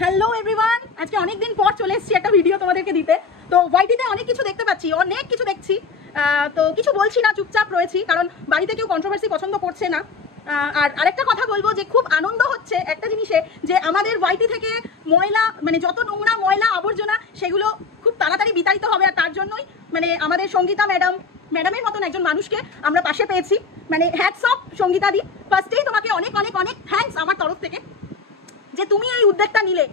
Hello everyone, আজকে অনেক দিন পর চলে এসেছি একটা ভিডিও তোমাদেরকে দিতে। তো ওয়াইটিতে অনেক কিছু দেখতে পাচ্ছি, অনেক কিছু দেখছি, তো কিছু বলছি না, চুপচাপ রয়েছি, কারণ বাড়িতে কেউ কন্ট্রোভার্সি পছন্দ করছে না। আর আরেকটা কথা বলবো যে খুব আনন্দ হচ্ছে একটা জিনিসে, যে আমাদের ওয়াইটি থেকে ময়লা, মানে যত নোংরা ময়লা আবর্জনা সেগুলো খুব তাড়াতাড়ি বিতাড়িত হবে। আর তার জন্যই মানে আমাদের সঙ্গীতা ম্যাডামের মতন একজন মানুষকে আমরা পাশে পেয়েছি। মানে হ্যাটস অফ সঙ্গীতা দি, ফার্স্টেই তোমাকে অনেক অনেক অনেক থ্যাঙ্কস আমার তরফ থেকে, যে তুমি এই উদ্যোগটা নিলে,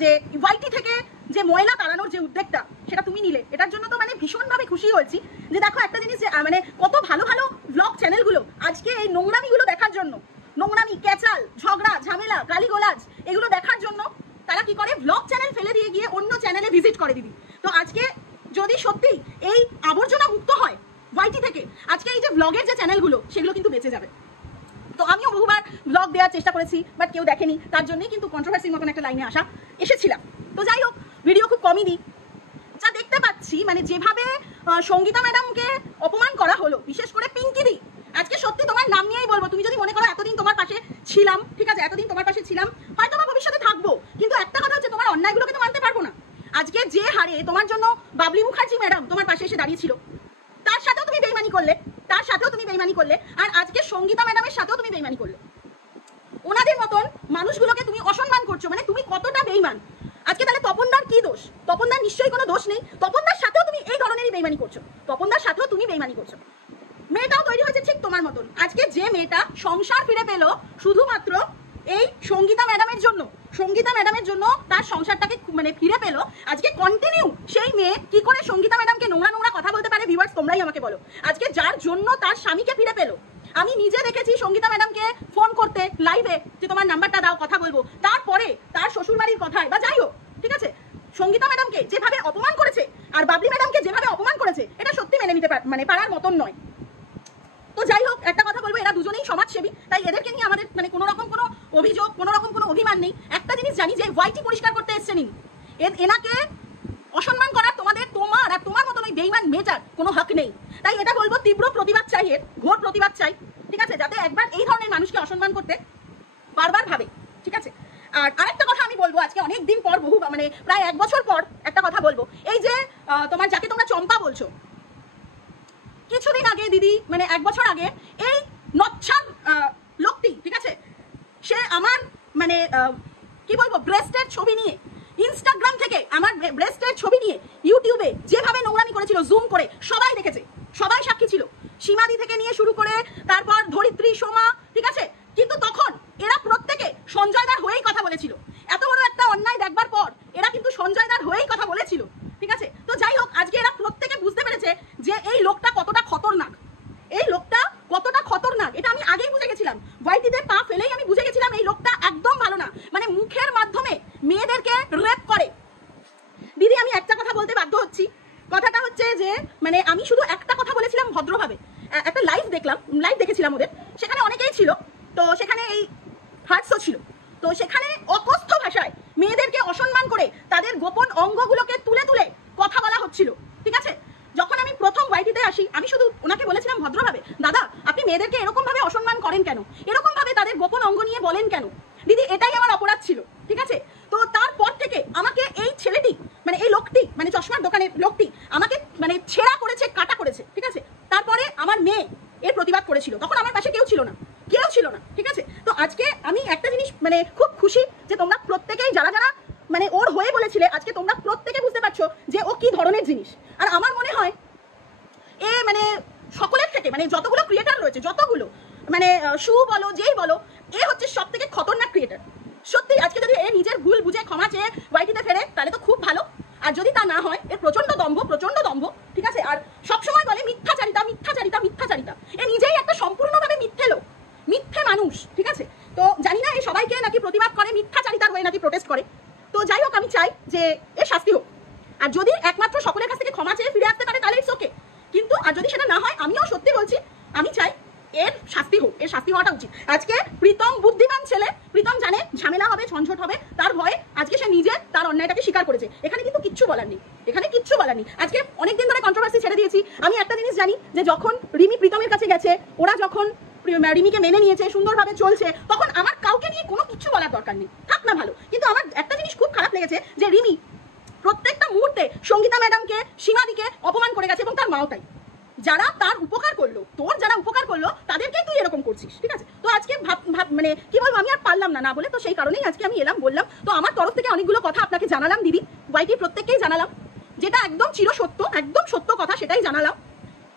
যে ওয়াইটি থেকে যে ময়লা তাড়ানোর যে উদ্যোগটা সেটা তুমি নিলে। এটার জন্য তো মানে ভীষণভাবে খুশি হয়েছি। যে দেখো একটা জিনিস, যে মানে কত ভালো ভালো ব্লগ চ্যানেলগুলো আজকে এই নোংরামিগুলো দেখার জন্য, নোংরামি, ক্যাচাল, ঝগড়া, ঝামেলা, গালিগোলাজ এগুলো দেখার জন্য তারা কি করে, ব্লগ চ্যানেল ফেলে দিয়ে গিয়ে অন্য চ্যানেলে ভিজিট করে দিদি। তো আজকে যদি সত্যি এই আবর্জনা মুক্ত হয় ওয়াইটি থেকে, আজকে এই যে ব্লগের যে চ্যানেলগুলো সেগুলো কিন্তু বেঁচে যাবে। তো আমিও বহুবার ব্লগ দেওয়ার চেষ্টা করেছি, বাট কেউ দেখেনি, তার জন্যই কিন্তু কন্ট্রোভার্সির মতন একটা লাইনে এসেছিলাম। তো যাই হোক, ভিডিও খুব কমই দিই। যা দেখতে পাচ্ছি, মানে যেভাবে সঙ্গীতা ম্যাডামকে অপমান করা হলো, বিশেষ করে পিঙ্কি দি, আজকে সত্যি তোমার নাম নিয়েই বলবো, তুমি যদি মনে করো এতদিন তোমার পাশে ছিলাম, ঠিক আছে, এতদিন তোমার পাশে ছিলাম, হয়তো আমার ভবিষ্যতে থাকবো, কিন্তু একটা কথা হচ্ছে তোমার অন্যায়গুলোকে তো মানতে পারবো না। আজকে যে হারে তোমার জন্য বাবলি মুখার্জি ম্যাডাম তোমার পাশে এসে দাঁড়িয়েছিল, তার সাথেও তুমি বেইমানি করলে, আর আজকে সঙ্গীতা ম্যাডামের সাথেও তুমি বেইমানি করলে। ওনাদের মতন মানুষগুলোকে তুমি অসম্মান করছো, মানে তুমি কতটা বেইমান। আজকে তাহলে তপনদার কি দোষ? তপনদার নিশ্চয়ই কোনো দোষ নেই, তপনদার সাথেও তুমি এই ধরনেরই বেইমানি করছো, মেয়েটাও তৈরি হয়েছে ঠিক তোমার মতন। আজকে যে মেয়েটা সংসার ফিরে পেল শুধুমাত্র এই সঙ্গীতা ম্যাডামের জন্য তার সংসারটাকে মানে ফিরে পেল, আজকে কন্টিনিউ সেই মেয়ে কি করে সঙ্গীতা ম্যাডামকে নোংরা কথা বলতে পারে? ভিউয়ার্স, তোমরাই আমাকে বলো। আজকে যার জন্য তার স্বামীকে ফিরে পেল, আমি নিজে দেখেছি সঙ্গীতা ম্যাডামকে ফোন করতে লাইভে, যে তোমার নাম্বারটা দাও, কথা বলবো। তারপরে তার শ্বশুরবাড়ির কথায় বা যাই হোক, ঠিক আছে, সঙ্গীতা ম্যাডামকে যেভাবে অপমান করেছে আর বাবলি ম্যাডামকে যেভাবে অপমান করেছে, এটা সত্যি মেনে নিতে মানে পারার মতন নয়। তো যাই হোক, একটা কথা বলবো, এরা দুজনেই সমাজসেবী, তাই এদেরকে নিয়ে আমাদের মানে কোনো রকম কোনো অভিযোগ, কোনো রকম কোনো অভিমান নেই। একটা জিনিস জানি, যে ওয়াইটি পরিষ্কার করতে এসছেন এনাকে অসম্মান করার তোমার আর তোমার মতন ওই বেইমান মেয়েটার কোনো হক নেই। তাই এটা বলবো, তীব্র প্রতিবাদ চাই, এর ঘোর প্রতিবাদ চাই, ঠিক আছে, যাতে একবার এই ধরনের মানুষকে অসম্মান করতে বারবার ভাবে, ঠিক আছে। আর আরেকটা কথা আমি বলবো, আজকে অনেক দিন পর, মানে প্রায় 1 বছর পর একটা কথা বলবো। এই যে তোমার যাকে তোমরা চম্পা বলছো, কিছুদিন আগে দিদি, মানে 1 বছর আগে, এই নচ্ছার লোকটি, ঠিক আছে, সে আমার মানে কি বলবো, ব্রেস্টের ছবি নিয়ে, ইনস্টাগ্রাম থেকে আমার ব্রেস্টের ছবি নিয়ে ইউটিউবে যেভাবে নোংরামি করেছিল, জুম করে, সবাই দেখেছে, সবাই সাক্ষী ছিল, সীমাদি থেকে নিয়ে শুরু করে, তারপর ধরিত্রী, সোমা, ঠিক আছে। কিন্তু তখন এরা প্রত্যেকে সঞ্জয়দার হয়েই কথা বলেছিল। এত বড় একটা অন্যায় দেখবার পর এরা কিন্তু সঞ্জয়দার হয়েই কথা বলেছিল, ঠিক আছে। তো যাই হোক, আজকে এরা প্রত্যেকে বুঝতে পেরেছে যে এই লোকটা কতটা খতরনাক, এটা আমি আগেই বুঝে গেছিলাম। ওয়াইটিতে পা ফেলেই আমি বুঝে গেছিলাম এই লোকটা একদম ভালো না, মানে মুখের মাধ্যমে মেয়েদেরকে রেপ করে। দিদি, আমি একটা কথা বলতে বাধ্য হচ্ছি, কথাটা হচ্ছে যে মানে আমি শুধু একটা কথা বলেছিলাম ভদ্রভাবে। একটা লাইভ দেখেছিলাম ওদের, সেখানে অনেকেই ছিল, তো সেখানে এই হার্টসও ছিল, তো সেখানে অকথ্য ভাষায় মেয়েদেরকে অসম্মান করে তাদের গোপন অঙ্গগুলোকে তুলে কথা বলা হচ্ছিল, ঠিক আছে। যখন আমি প্রথম ওয়াইটিতে আসি, আমি শুধু ওনাকে বলেছিলাম ভদ্রভাবে, দাদা আপনি মেয়েদেরকে এরকম ভাবে অসম্মান করেন কেন, এরকম ভাবে তাদের গোপন অঙ্গ নিয়ে বলেন কেন? দিদি, এটাই আমার অপরাধ ছিল, ঠিক আছে। তো তারপর থেকে আমাকে এই ছেলেটি, মানে এই লোকটি, মানে চশমার দোকানের লোকটি আমাকে মানে ছেঁড়া করেছে, কাটা করেছে, ঠিক আছে। তারপরে আমার মেয়ে এর প্রতিবাদ করেছিল, তখন আমার পাশে কেউ ছিল না, ঠিক আছে। তো আজকে আমি একটা জিনিস মানে খুব খুশি, যে তোমরা প্রত্যেকেই যারা মানে ওর হয়ে বলেছিলে, আজকে তোমরা প্রত্যেকে বুঝতে পারছো যে ও কি ধরনের জিনিস। আর আমার মনে হয় এ মানে সকলের থেকে, মানে যতগুলো ক্রিয়েটার রয়েছে, যতগুলো মানে শু বলো, যেই বলো, এ হচ্ছে সব থেকে খতরনাক ক্রিয়েটার। সত্যি আজকে যদি এ নিজের ভুল বুঝে ক্ষমা চেয়ে ওয়াইটিতে ফেরে, তাহলে তো খুব ভালো। আর যদি তা না হয়, এর প্রচন্ড দম্ভ, ঠিক আছে। আর সবসময় বলে মিথ্যাচারিতা, এ নিজেই একটা সম্পূর্ণভাবে মিথ্যে মানুষ, ঠিক আছে। তো জানি না এ সবাইকে নাকি প্রতিবাদ করে, মিথ্যাচারিতার হয়ে নাকি প্রোটেস্ট করে। তো যাই হোক, আমি চাই যে এর শাস্তি হোক, আর যদি একমাত্র সকলের কাছ থেকে ক্ষমা চেয়ে ফিরে আসতে পারে তাহলে ইটস ওকে। কিন্তু আর যদি সেটা না হয়, আমিও সত্যি বলছি, আমি চাই এর শাস্তি হোক, এর শাস্তি হওয়াটা উচিত। আজকে প্রীতম বুদ্ধিমান ছেলে, প্রীতম জানে ঝামেলা হবে, ঝঞ্ঝট হবে, তার ভয়ে আজকে সে নিজে তার অন্যায়টাকে স্বীকার করেছে। এখানে কিন্তু কিচ্ছু বলার নেই, আজকে অনেকদিন ধরে কন্ট্রোভার্সি ছেড়ে দিয়েছি। আমি একটা জিনিস জানি, যে যখন রিমি প্রীতমের কাছে গেছে, ওরা যখন রিমিকে মেনে নিয়েছে, সুন্দরভাবে চলছে, তখন আমার কাউকে নিয়ে কোনো কিছু বলার দরকার নেই, থাক না ভালো। কিন্তু আমার একটা জিনিস খুব খারাপ লেগেছে যে রিমি প্রত্যেকটা মুহূর্তে সঙ্গীতা ম্যাডামকে, সীমাদিকে অপমান করে গেছে এবং তার মাও তাই। যারা তার উপকার করলো, তোর যারা উপকার করলো তাদেরকেই তুই এরকম করছিস, ঠিক আছে? তো আজকে মানে কি বলবো, আমি আর পারলাম না বলে, তো সেই কারণেই আজকে আমি এলাম, বললাম। তো আমার তরফ থেকে অনেকগুলো কথা আপনাকে জানালাম দিদি, ওয়াইটি প্রত্যেককেই জানালাম, যেটা একদম চিরসত্য, একদম সত্য কথা, সেটাই জানালাম।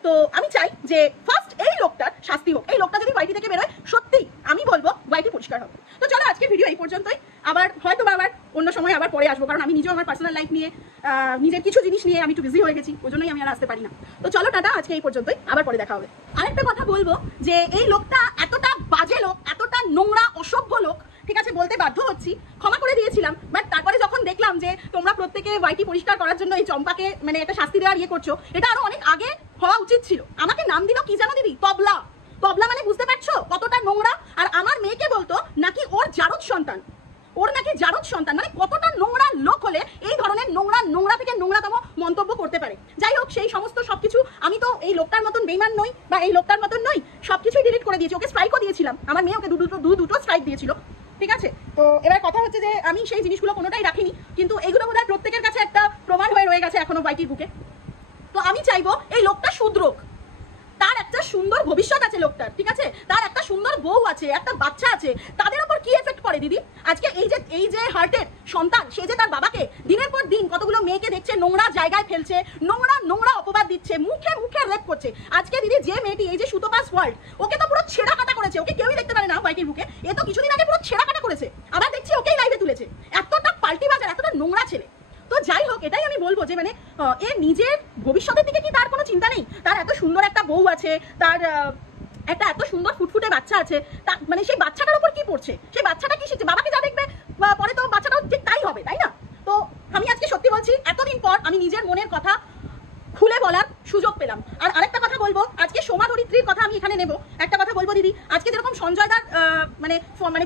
তো আমি চাই যে ফার্স্ট এই লোকটার শাস্তি হোক। এই লোকটা যদি ওয়াইটি থেকে বেরোয়, সত্যি আমি বলবো ওয়াইটি পরিষ্কার হবে। তো চলো আজকের ভিডিও এই পর্যন্তই। আবার হয়তো আবার অন্য সময় আবার পরে আসবো, কারণ আমি নিজেও আমার পার্সোনাল লাইফ নিয়ে, নিজের কিছু জিনিস নিয়ে আমি একটু বিজি হয়ে গেছি, ওই জন্যই আমি আর আসতে পারি না। তো চলো টাটা, আজকে এই পর্যন্তই, আবার পরে দেখা হবে। আরেকটা কথা বলবো যে এই লোকটা এতটা বাজে লোক, এতটা নোংরা অসভ্য লোক, ঠিক আছে, বলতে বাধ্য হচ্ছি, ক্ষমা করে দিয়েছিলাম, বাট তারপরে যখন দেখলাম যে তোমরা প্রত্যেকে ওয়াইটি পরিষ্কার করার জন্য এই চম্পাকে মানে একটা শাস্তি দেওয়ার ইয়ে করছো, এটা আরো অনেক আগে হওয়া উচিত ছিল। আমাকে নাম দিল কি জানো দিদি, তবলা। তবলা মানে বুঝতে পারছো কতটা নোংরা? আর আমার মেয়েকে বলতো নাকি ওর জারদ সন্তান, ওর নাকি জারদ সন্তান, মানে কতটা নোংরা লোক হলে এই ধরনের নোংরা থেকে নোংরাতম মন্তব্য করতে পারে। যাই হোক, সেই সমস্ত সবকিছু আমি তো এই লোকটার মতন বেইমান নই, বা এই লোকটার মতন নই, সবকিছুই ডিলিট করে দিয়েছি। ওকে স্ট্রাইকও দিয়েছিলাম, আমার মেয়ে ওকে দুটো স্ট্রাইক দিয়েছিল, ঠিক আছে? তো এবার কথা হচ্ছে যে আমি সেই জিনিসগুলো কোনোটাই রাখিনি, কিন্তু এগুলো বোধহয় প্রত্যেকের কাছে একটা প্রমাণ হয়ে রয়ে গেছে এখনো ওয়াইটির বুকে। তো আমি চাইবো এই লোকটা শুধরোক, তার একটা সুন্দর ভবিষ্যৎ আছে লোকটার, ঠিক আছে? তার একটা সুন্দর বউ আছে, একটা বাচ্চা আছে, তাদের উপর কি এফেক্ট পড়ে দিদি? আজকে এই যে হার্টের সন্তান, সে যে তার বাবাকে দিনের পর দিন কতগুলো মেয়েকে দেখছে নোংরা জায়গায় ফেলছে, নোংরা অপবাদ দিচ্ছে, মুখে রেপ করছে। আজকে দিদি যে মেয়েটি, এই যে সুতপাস ওয়ার্ল্ড, ওকে তো পুরো ছেঁড়া কাটা করেছে, ওকে কেউই দেখতে পারে না ওয়াইটির বুকে, এ তো কিছুদিন আগে পুরো ছেঁড়া কাটা করেছে, আবার দেখছি ওকেই লাইভে তুলেছে। এতটা পাল্টি বাজার, এতটা নোংরা ছেলে। তো যাই হোক, এটাই আমি বলবো যে মানে এর নিজের ভবিষ্যতের দিকে কি তার কোনো চিন্তা নেই? তার এত সুন্দর একটা বউ আছে, তার একটা এত সুন্দর ফুটফুটে বাচ্চা আছে, তার মানে সেই বাচ্চাটার উপর কি পড়ছে? সেই বাচ্চাটা কি শিখছে? বাবাকে যা দেখবে পরে তো বাচ্চাটাও ঠিক তাই হবে, তাই না? তো আমি আজকে সত্যি বলছি, এতদিন পর আমি নিজের মনের কথা খুলে বলার সুযোগ পেলাম। আর আরেকটা কথা বলবো, আজকে সোমা ধরিত্রীর কথা আমি এখানে নেব। একটা কথা বলবো দিদি, আজকে যেরকম সঞ্জয়দার মানে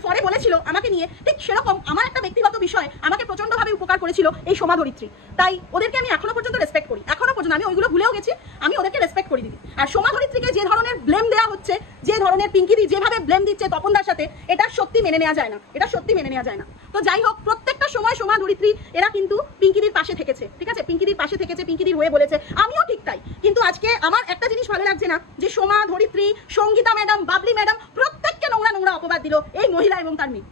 পরে বলেছিল আমাকে নিয়ে, ঠিক সেরকম আমার একটা ব্যক্তিগত বিষয় আমাকে প্রচন্ডভাবে উপকার করেছিল এই সোমা ধরিত্রী। তাই ওদেরকে আমি এখনো পর্যন্ত রেসপেক্ট করি, এখনো পর্যন্ত আমি ওইগুলো ভুলেও গেছি, আমি ওদেরকে রেসপেক্ট করি দিদি। আর সোমা ধরিত্রীকে যে ধরনের ব্লেম দেওয়া হচ্ছে, যে ধরনের পিঙ্কিদি যেভাবে ব্লেম দিচ্ছে তপনদার সাথে, এটা সত্যি মেনে নেওয়া যায় না, এটা সত্যি মেনে নেওয়া যায় না। তো যাই হোক, প্রত্যেকটা সময় সোমা ধরিত্রী এরা কিন্তু পিঙ্কিদির পাশে থেকেছে, ঠিক আছে? পিঙ্কিদির পাশে থেকেছে, পিঙ্কিদির হয়ে বলেছে, আমিও ঠিক তাই। কিন্তু আজকে আমার একটা জিনিস ভালো লাগছে না, যে সোমা ধরিত্রী, সঙ্গীতা ম্যাডাম, বাবলি ম্যাডাম প্রত্যেককে নোংরা অপবাদ দিল এই মহিলা এবং তার মেয়ে।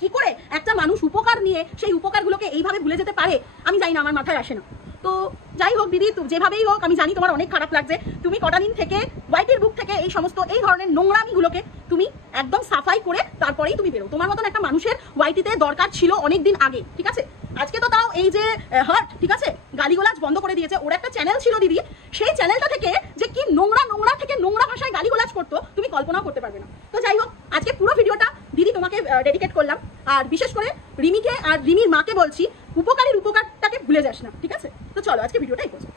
কি করে একটা মানুষ উপকার নিয়ে সেই উপকারগুলোকে এইভাবে ভুলে যেতে পারে আমি জানি না, আমার মাথায় আসে না। তো যাই হোক দিদি, যেভাবেই হোক, আমি জানি তোমার অনেক খারাপ লাগছে, তুমি কটা দিন থেকে ওয়াইটির বুক থেকে এই সমস্ত এই ধরনের নোংরামিগুলোকে তুমি একদম সাফাই করে তারপরেই তুমি বেরো। তোমার মতন একটা মানুষের ওয়াইটিতে দরকার ছিল অনেক দিন আগে, ঠিক আছে? আজকে তো তাও এই যে হার্ট, ঠিক আছে, গালিগোলাজ বন্ধ করে দিয়েছে। ওর একটা চ্যানেল ছিল দিদি, সেই চ্যানেলটা থেকে যে কি নোংরা থেকে নোংরা ভাষায় গালিগোলাজ করতো তুমি কল্পনাও করতে পারবে না। তো যাই হোক, আজকে পুরো ভিডিওটা দিদি তোমাকে ডেডিকেট করলাম। আর বিশেষ করে রিমিকে আর রিমির মাকে বলছি, উপকারীর উপকারটাকে ভুলে যাস না, ঠিক আছে? তো চলো আজকে ভিডিওটা এই পর্যন্ত।